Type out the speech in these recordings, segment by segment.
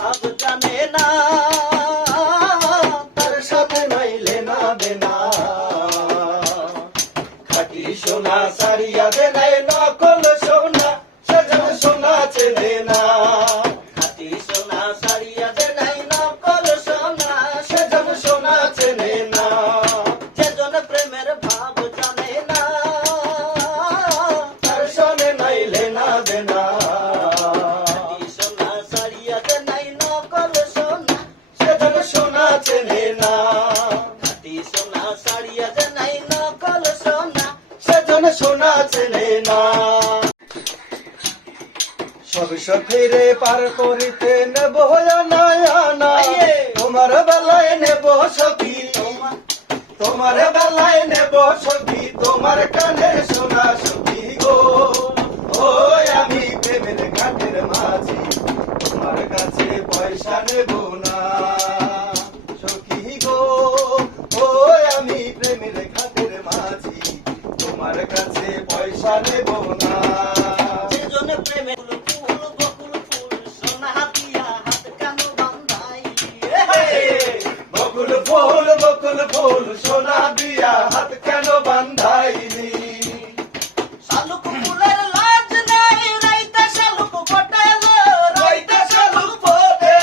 ভাব জানে না, তার সাথে নাইলে না দেনা। খাঁটি সোনা সারিয়া দে নাই নকল সোনা, সে যেন সোনা চেনে না। খাঁটি সোনা সারিয়া দে নাই নকল সোনা, সে যেন সোনা চেনে না। যেজন প্রেমের ভাব জানে না, তার সনে নাইলে না দেনা। খাঁটি সোনা সারিয়া দে নাই নকল সোনা, সে যেন সোনা চেনে না। খাঁটি সোনা সারিয়া দে নাই নকল সোনা, সেজন সোনা চেনে না। সব সখীরে পার করিতে নেব আনা আনা, তোমার বেলায় নেব সখী, তোমার বেলায় নেব সখী, তোমার কানের সোনা সখী গো। ও আমি প্রেমের ঘাটের মাঝি, তোমার কাছে পয়সা নেব না সখী গো। ও আমি প্রেমের ঘাটের মাঝি, তোমার কাছে পয়সা নেব না। সেজন্য প্রেমে ফুল বকুল ফুল সোনা দিয়া হাত কেন বান্ধাইলি? বকুল ফুল সোনা দিয়া হাত কেন বান্ধাইলি? শালুক ফুলের লাজ নাই, রাইতা শালুক ফোটে, রাইতা শালুক ফোটে।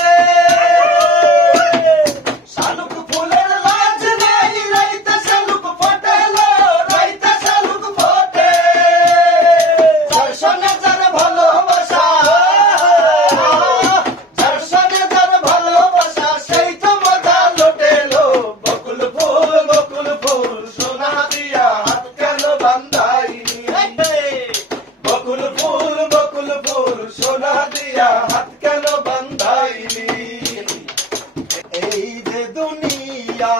শালুক ফুলের লাজ নাই, রাইতা শালুক ফোটে, রাইতা শালুক ফোটে। যার সঙ্গে যার ভালোবাসা, যার সঙ্গে যার ভালোবাসা, সেই তো মজা লোটেলো। বকুল ফুল সোনা দিয়া হাত কেন বান্ধাইলি? বকুল ফুল সোনা দিয়া হাত কেন বান্ধাইলি? এই যে দুনিয়া